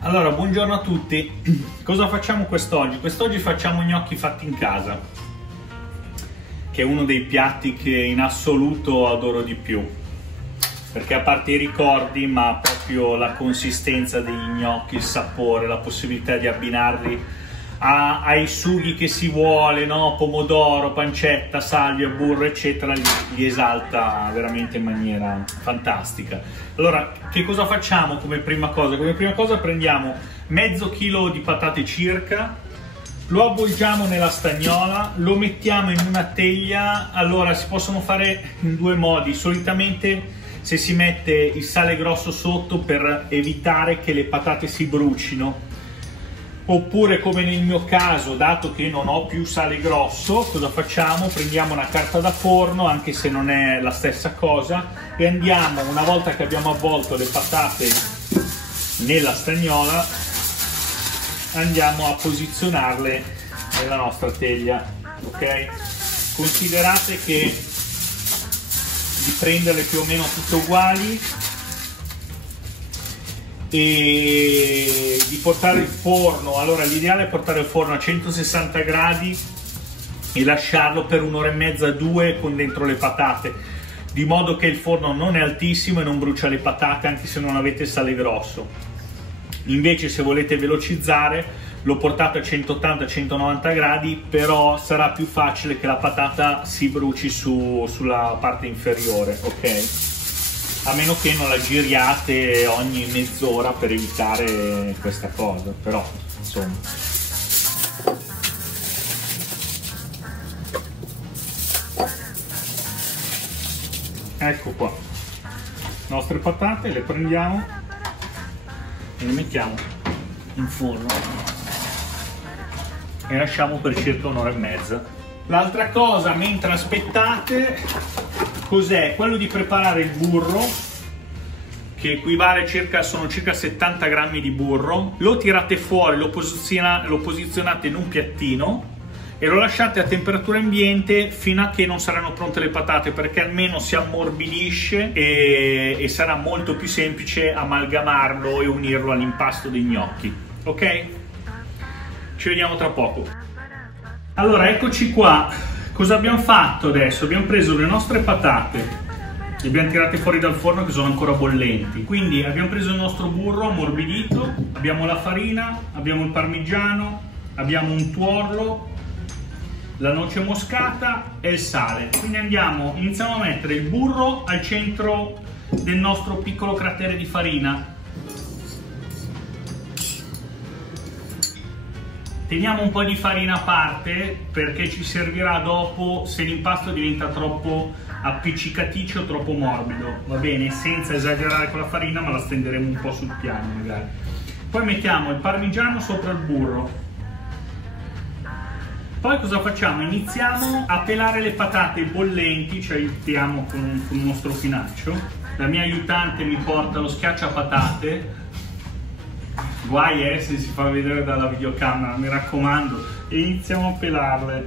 Allora, buongiorno a tutti. Cosa facciamo quest'oggi? Quest'oggi facciamo gnocchi fatti in casa, che è uno dei piatti che in assoluto adoro di più, perché a parte i ricordi, ma proprio la consistenza degli gnocchi, il sapore, la possibilità di abbinarli ai sughi che si vuole, no? Pomodoro, pancetta, salvia, burro, eccetera, li esalta veramente in maniera fantastica. Allora, che cosa facciamo come prima cosa? Come prima cosa prendiamo mezzo chilo di patate circa, lo avvolgiamo nella stagnola, lo mettiamo in una teglia. Allora, si possono fare in due modi. Solitamente se si mette il sale grosso sotto per evitare che le patate si brucino, oppure come nel mio caso, dato che non ho più sale grosso, cosa facciamo? Prendiamo una carta da forno, anche se non è la stessa cosa, e andiamo, una volta che abbiamo avvolto le patate nella stagnola, andiamo a posizionarle nella nostra teglia, ok? Considerate che di prenderle più o meno tutte uguali e di portare il forno. Allora, l'ideale è portare il forno a 160 gradi e lasciarlo per un'ora e mezza, due, con dentro le patate, di modo che il forno non è altissimo e non brucia le patate anche se non avete sale grosso. Invece, se volete velocizzare, lo portate a 180-190 gradi, però sarà più facile che la patata si bruci sulla parte inferiore, ok? A meno che non la giriate ogni mezz'ora per evitare questa cosa, però insomma. Ecco qua, le nostre patate le prendiamo e le mettiamo in forno e lasciamo per circa un'ora e mezza. L'altra cosa, mentre aspettate, cos'è? Quello di preparare il burro, che equivale sono circa 70 grammi di burro. Lo tirate fuori, lo posizionate in un piattino e lo lasciate a temperatura ambiente fino a che non saranno pronte le patate, perché almeno si ammorbidisce e sarà molto più semplice amalgamarlo e unirlo all'impasto dei gnocchi, ok? Ci vediamo tra poco. Allora, eccoci qua. Cosa abbiamo fatto adesso? Abbiamo preso le nostre patate, le abbiamo tirate fuori dal forno che sono ancora bollenti. Quindi abbiamo preso il nostro burro ammorbidito, abbiamo la farina, abbiamo il parmigiano, abbiamo un tuorlo, la noce moscata e il sale. Quindi iniziamo a mettere il burro al centro del nostro piccolo cratere di farina. Teniamo un po' di farina a parte perché ci servirà dopo se l'impasto diventa troppo appiccicaticcio o troppo morbido, va bene? Senza esagerare con la farina, ma la stenderemo un po' sul piano magari. Poi mettiamo il parmigiano sopra il burro. Poi cosa facciamo? Iniziamo a pelare le patate bollenti, cioè le tiriamo con uno strofinaccio. La mia aiutante mi porta lo schiacciapatate. Guai se si fa vedere dalla videocamera, mi raccomando. E iniziamo a pelarle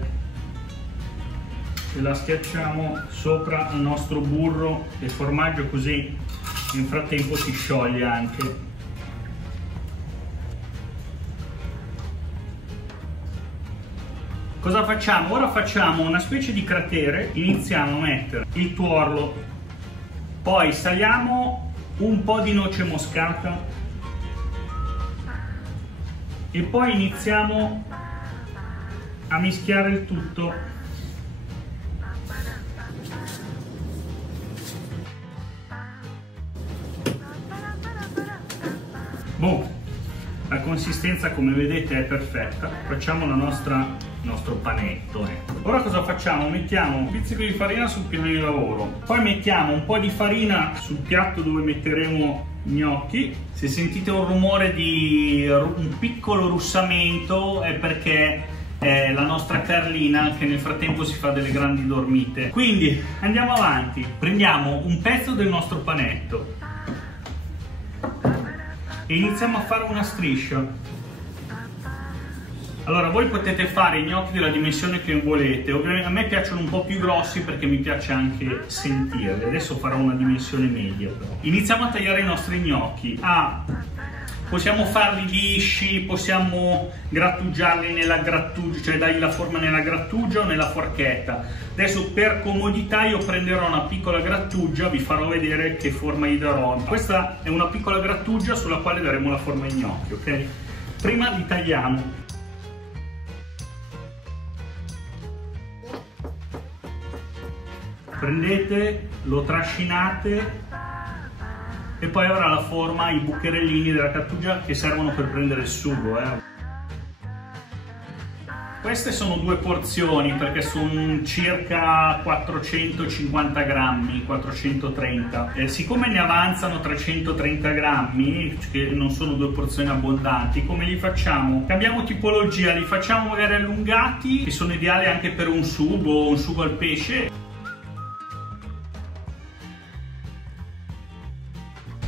e la schiacciamo sopra il nostro burro e formaggio, così nel frattempo si scioglie anche. Cosa facciamo? Ora facciamo una specie di cratere, iniziamo a mettere il tuorlo, poi saliamo un po' di noce moscata e poi iniziamo a mischiare il tutto. Boh, la consistenza come vedete è perfetta. Facciamo il nostro panetto. Ora cosa facciamo? Mettiamo un pizzico di farina sul piano di lavoro, poi mettiamo un po' di farina sul piatto dove metteremo i gnocchi. Se sentite un rumore di un piccolo russamento è perché è la nostra Carlina che nel frattempo si fa delle grandi dormite. Quindi andiamo avanti, prendiamo un pezzo del nostro panetto e iniziamo a fare una striscia. Allora, voi potete fare i gnocchi della dimensione che volete, ovviamente a me piacciono un po' più grossi perché mi piace anche sentirli. Adesso farò una dimensione media però. Iniziamo a tagliare i nostri gnocchi. Possiamo farli lisci, possiamo grattugiarli nella grattugia, cioè dargli la forma nella grattugia o nella forchetta. Adesso per comodità io prenderò una piccola grattugia, vi farò vedere che forma gli darò. Questa è una piccola grattugia sulla quale daremo la forma ai gnocchi, ok? Prima li tagliamo. Prendete, lo trascinate e poi avrà la forma, i bucherellini della grattugia che servono per prendere il sugo. Queste sono due porzioni perché sono circa 450 grammi, 430. Siccome ne avanzano 330 grammi, che non sono due porzioni abbondanti, come li facciamo? Cambiamo tipologia, li facciamo magari allungati, che sono ideali anche per un sugo al pesce.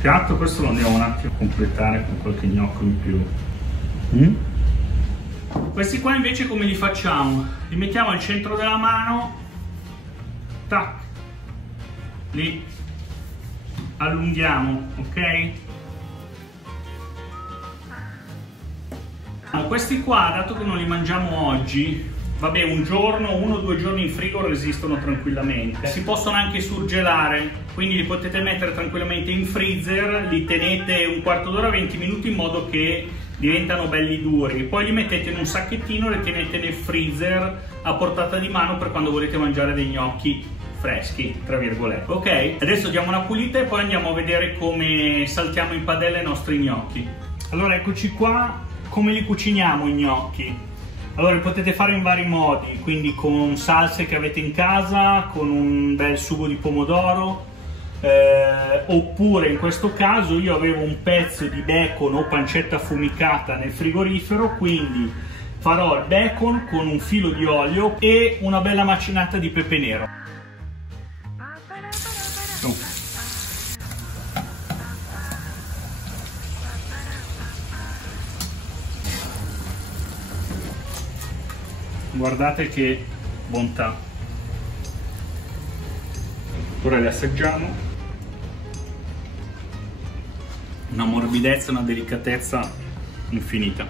Piatto, questo lo andiamo un attimo a completare con qualche gnocco in più. Questi qua invece come li facciamo? Li mettiamo al centro della mano, tac, li allunghiamo, ok? Questi qua, dato che non li mangiamo oggi, vabbè, un giorno, 1 o 2 giorni in frigo resistono tranquillamente. Si possono anche surgelare, quindi li potete mettere tranquillamente in freezer, li tenete un quarto d'ora, 20 minuti in modo che diventano belli duri. Poi li mettete in un sacchettino e li tenete nel freezer a portata di mano per quando volete mangiare dei gnocchi freschi, tra virgolette. Ok, adesso diamo una pulita e poi andiamo a vedere come saltiamo in padella i nostri gnocchi. Allora, eccoci qua, come li cuciniamo i gnocchi? Allora, li potete fare in vari modi, quindi con salse che avete in casa, con un bel sugo di pomodoro, oppure in questo caso io avevo un pezzo di bacon o pancetta affumicata nel frigorifero, quindi farò il bacon con un filo di olio e una bella macinata di pepe nero. Guardate che bontà. Ora li assaggiamo. Una morbidezza, una delicatezza infinita.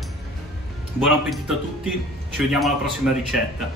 Buon appetito a tutti, ci vediamo alla prossima ricetta.